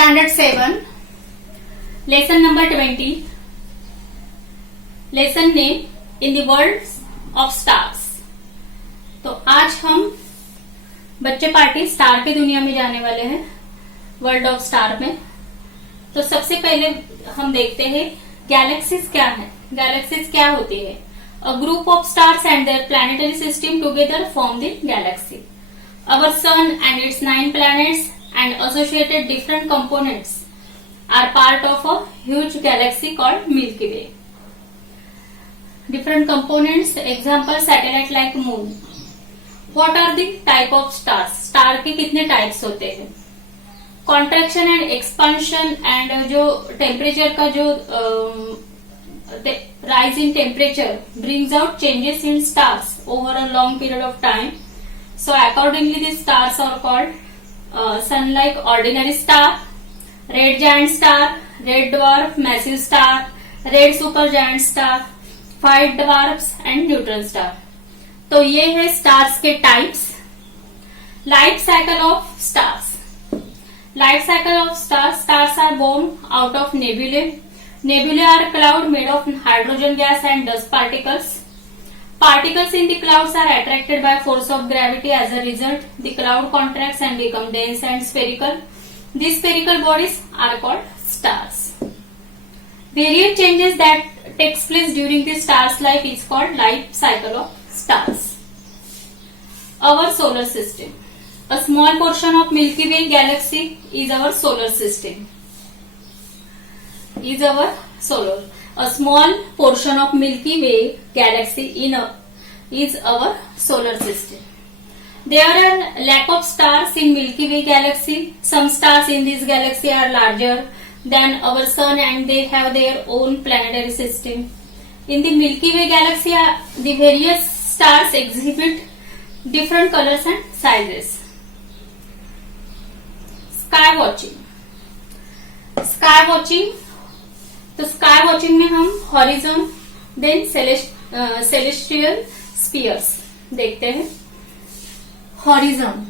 Standard 7 lesson number 20 lesson name in the world of stars. तो आज हम बच्चे पार्टी स्टार की दुनिया में जाने वाले हैं, वर्ल्ड ऑफ स्टार में। तो सबसे पहले हम देखते हैं गैलेक्सीज क्या है। गैलेक्सीज क्या होती है? A group of stars and their planetary system together form the galaxy. Our sun and its 9 planets and associated different components are part of a huge galaxy called Milky Way. Different components, example satellite like moon. What are the type of stars? Star के कितने types होते हैं? Contraction and expansion and जो temperature का जो rise in temperature brings out changes in stars over a long period of time. So accordingly the stars are called sun-like ordinary star, red giant star, red dwarf massive star, red supergiant star, white dwarfs and neutron star. तो ये है stars के types. Life cycle of stars. Life cycle of stars. Stars are born out of nebulae. Nebulae are cloud made of hydrogen gas and dust particles. Particles in the clouds are attracted by force of gravity. As a result, the cloud contracts and become dense and spherical. These spherical bodies are called stars. Various changes that takes place during the star's life is called life cycle of stars. Our solar system. A small portion of Milky Way galaxy is our solar system. A small portion of Milky Way galaxy is our solar system. There are lack of stars in Milky Way galaxy. Some stars in this galaxy are larger than our sun and they have their own planetary system. In the Milky Way galaxy, the various stars exhibit different colors and sizes. Sky watching. तो sky watching में हम horizon then celestial spheres देखते हैं। Horizon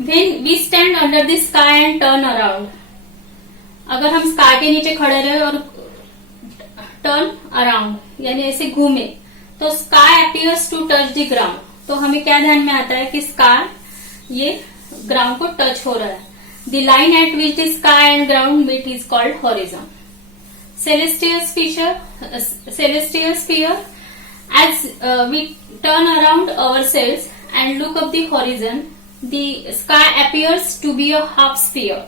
when we stand under the sky and turn around, अगर हम sky के नीचे खड़े रहे और टर्न अराउंड यानी ऐसे घूमे तो sky appears to touch the ground. तो हमें क्या ध्यान में आता है कि स्काई ये ग्राउंड को टच हो रहा है। The line at which the sky and ground meet is called horizon. celestial sphere as we turn around ourselves and look up the horizon, the sky appears to be a half sphere.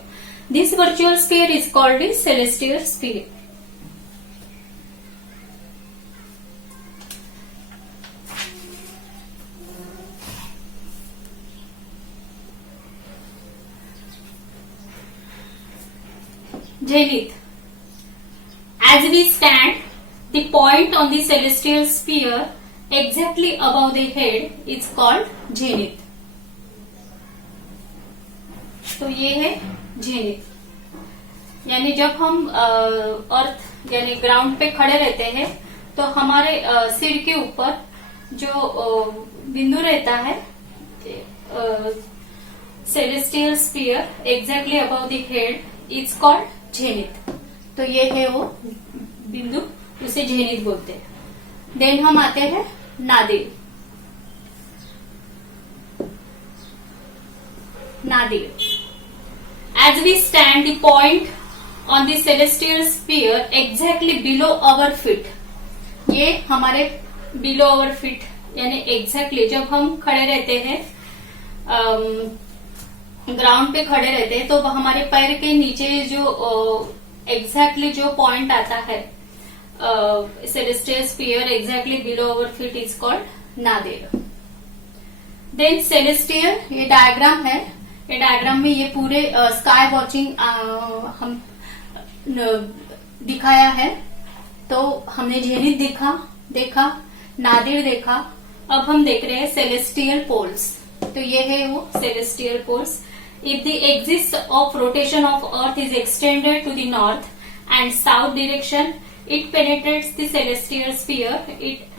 This virtual sphere is called the celestial sphere. Zenith. As we stand, the point on the celestial sphere exactly above the head is called zenith. तो ये है zenith. यानी जब हम अर्थ यानी ground पे खड़े रहते हैं तो हमारे सिर के ऊपर जो बिंदु रहता है celestial sphere exactly above the head is called zenith. तो ये है वो बिंदु, उसे जेनिथ बोलते हैं। देन हम आते हैं nadir. As we stand the point on the celestial sphere exactly below our feet. ये हमारे बिलो अवर फीट यानी एग्जैक्टली जब हम खड़े रहते हैं ग्राउंड पे खड़े रहते हैं तो हमारे पैर के नीचे जो एग्जैक्टली जो पॉइंट आता है celestial sphere exactly below our feet is called nadir. Then celestial, ये डायग्राम है। ये डायग्राम में ये पूरे स्काई वॉचिंग हम दिखाया है। तो हमने जेनिथ देखा, नादिर देखा, अब हम देख रहे हैं सेलेस्टियल पोल्स। तो ये है वो celestial poles. If the axis of rotation of Earth is extended to the north and south direction, it penetrates the celestial sphere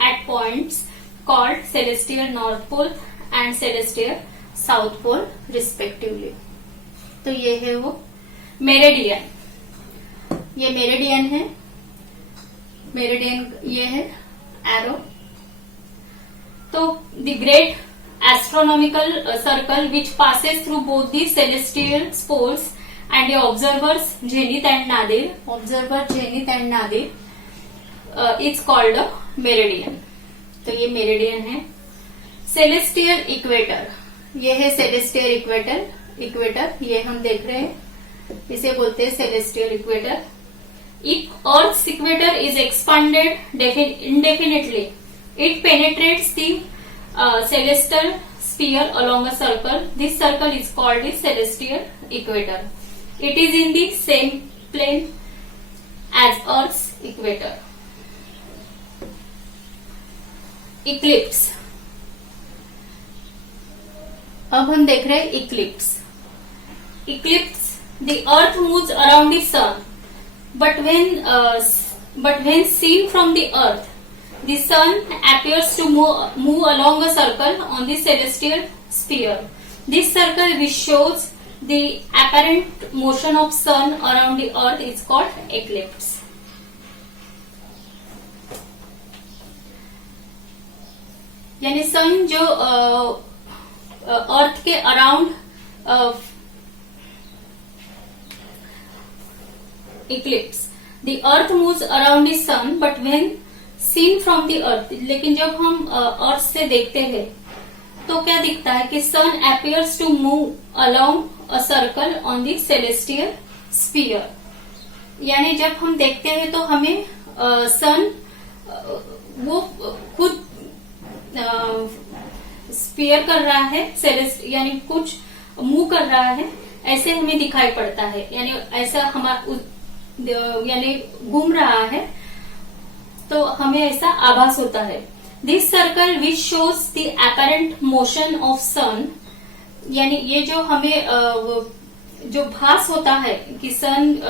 at points called celestial north pole and celestial south pole respectively. तो ये है वो meridian, ये meridian है, meridian ये है arrow. तो the great astronomical circle which passes through both the celestial poles and the observers Zenith and Nadir, observer Zenith and Nadir is called a meridian. तो ये मेरिडियन है. सेलेस्टियल इक्वेटर, ये है celestial equator, ये हम देख रहे हैं, इसे बोलते हैं celestial equator. If Earth's equator is expanded indefinitely, it penetrates the celestial sphere along a circle. This circle is called the celestial equator. It is in the same plane as Earth's equator. Eclipse. अब हम देख रहे हैं Eclipse. The Earth moves around the Sun, but when seen from the Earth, the Sun appears to move along a circle on the celestial sphere. This circle, which shows the apparent motion of Sun around the Earth, is called eclipse. यानी सन जो earth के around eclipse. The earth moves around the sun but when seen from the earth, लेकिन जब हम अर्थ से देखते हैं तो क्या दिखता है कि sun appears to move along a circle on the celestial sphere. यानी जब हम देखते हैं तो हमें सन वो खुद स्फीयर कर रहा है, यानी कुछ मूव कर रहा है, ऐसे हमें दिखाई पड़ता है. यानी ऐसा हमारा यानी घूम रहा है तो हमें ऐसा आभास होता है. This circle which shows the apparent motion of sun, यानी ये जो हमें जो भास होता है कि सन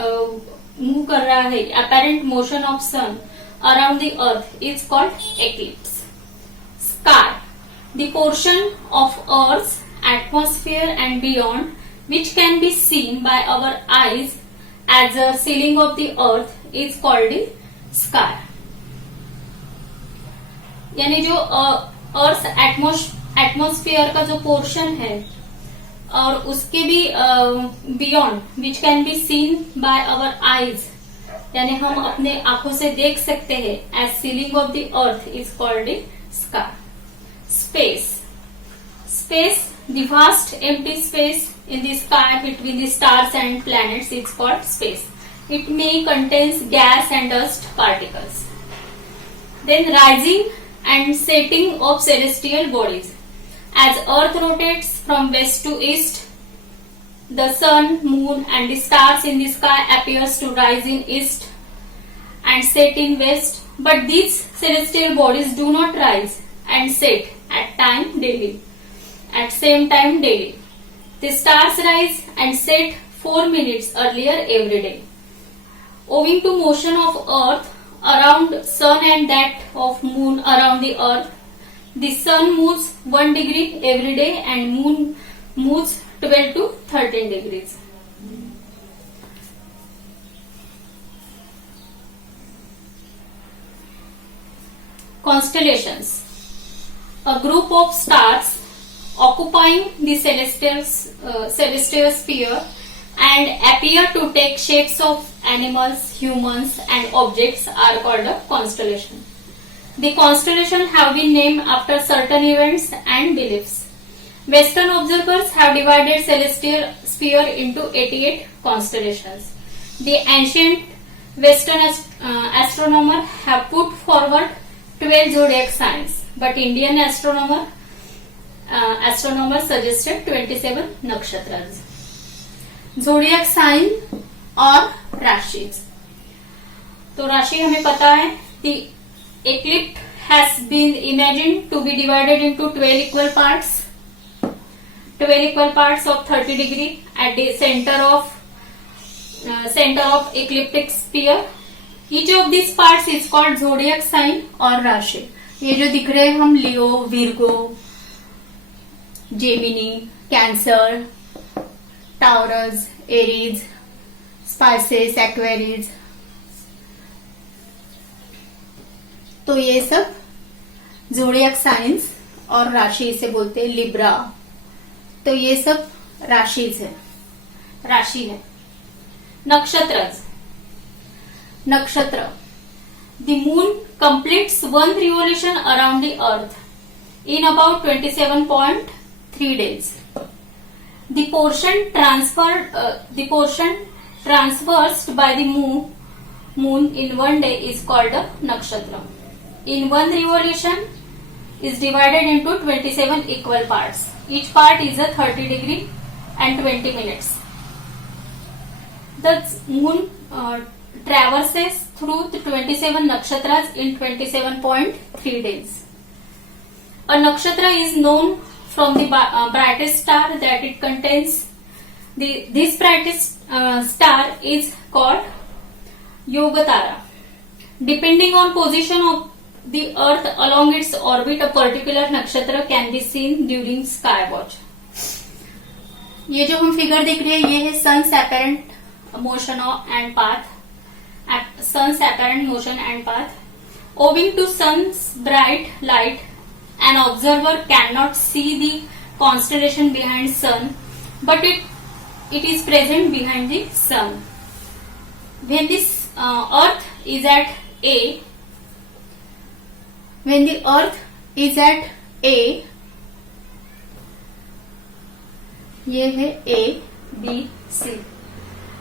मूव कर रहा है, apparent motion of sun around the earth, is called eclipse. Sky, the portion of Earth's atmosphere and beyond which can be seen by our eyes as a ceiling of the Earth, is called the sky. यानी जो अर्थ atmosphere का जो portion है और उसके भी beyond which can be seen by our eyes, यानी हम अपने आंखों से देख सकते हैं, as ceiling of the earth, is called the sky. Space, the vast empty space in the sky between the stars and planets, is called space. It may contains gas and dust particles. Then rising and setting of celestial bodies. As Earth rotates from west to east, the sun, moon and the stars in the sky appears to rise in east and set in west. But these celestial bodies do not rise and set at same time daily. The stars rise and set 4 minutes earlier every day. Owing to motion of Earth around Sun and that of Moon around the Earth, the Sun moves 1 degree every day and Moon moves 12 to 13 degrees. Constellations. A group of stars occupying the celestial sphere and appear to take shapes of animals, humans and objects are called a constellation. The constellations have been named after certain events and beliefs. Western observers have divided celestial sphere into 88 constellations. The ancient Western astronomers have put forward 12 zodiac signs, but Indian astronomers suggested 27 nakshatras. Zodiac sign और राशि. तो राशि हमें पता है. The eclipse has been imagined to be divided into 12 equal parts of 30 degree at the center of ecliptic sphere. Each of these parts is called zodiac sign or राशि. ये जो दिख रहे हैं हम Leo, Virgo, Gemini, Cancer, Taurus, Aries, Pisces, Aquarius, तो ये सब ज़ोडिएक साइंस और राशि इसे बोलते हैं लिब्रा। तो ये सब राशि है। नक्षत्र the moon completes one revolution around the earth in about 27.3 days. The portion traversed by the moon in one day is called a nakshatra. In one revolution is divided into 27 equal parts. Each part is a 30 degree and 20 minutes. The moon traverses through the 27 nakshatras in 27.3 days. A nakshatra is known from the brightest star that it contains. This brightest star is called Yogatara. Depending on position of the earth along its orbit, a particular nakshatra can be seen during sky watch. ये जो हम figure देख रहे हैं ये है sons apparent motion and path. Sun's apparent motion and path. Owing to sun's bright light, an observer cannot see the constellation behind sun, but it is present behind the sun. When this earth is at A, ये है A, B, C,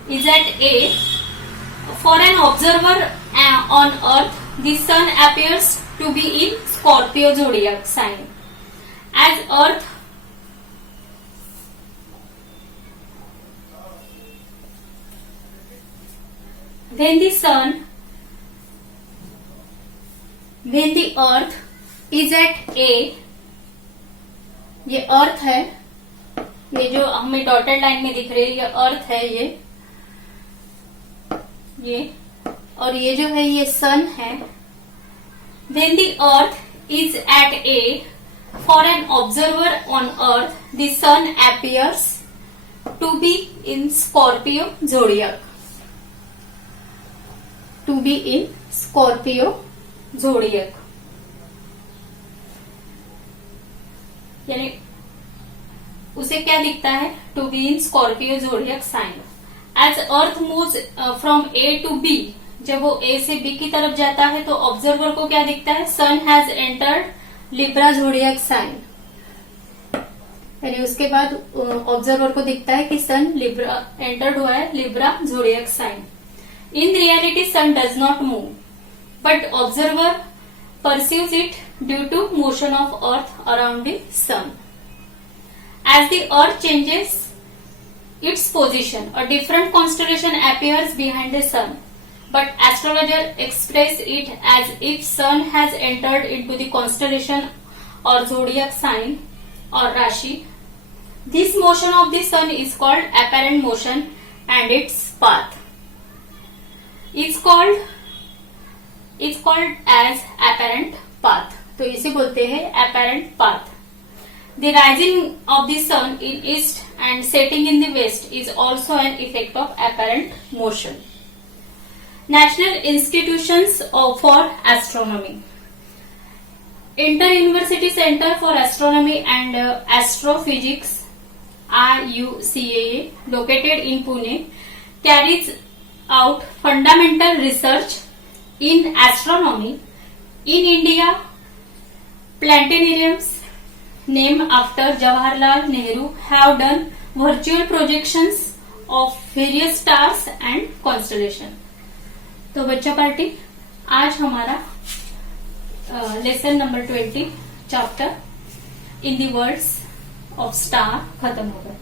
is at A. For an observer on earth, the sun appears to be in Scorpio zodiac sign. As earth when the earth is at A, ये अर्थ है, ये जो हमें dotted line में दिख रही है ये अर्थ है, ये और ये जो है ये सन है. When the earth is at A, for an observer on earth, the sun appears to be in Scorpio zodiac. यानी उसे क्या दिखता है? To be in Scorpio zodiac sign. As Earth moves from A to B, जब वो A से B की तरफ जाता है तो ऑब्जर्वर को क्या दिखता है? Sun has entered Libra zodiac sign. यानी उसके बाद ऑब्जर्वर को दिखता है कि सन लिब्रा एंटर्ड हुआ है Libra zodiac sign. In reality, sun does not move, but observer perceives it due to motion of Earth around the sun. As the Earth changes its position, a different constellation appears behind the sun, but astrologers express it as if sun has entered into the constellation or zodiac sign or rashi. This motion of the sun is called apparent motion and its path is called as apparent path. तो इसे बोलते हैं apparent path. The rising of the sun in east and setting in the west is also an effect of apparent motion. National institutions for astronomy. Inter-University Center for Astronomy and Astrophysics IUCAA, located in Pune, carries out fundamental research in astronomy. In India, planetariums named after Jawaharlal Nehru have done virtual projections of various stars and constellations. तो बच्चा party, आज हमारा lesson number 20 chapter in the words of star खत्म होगा.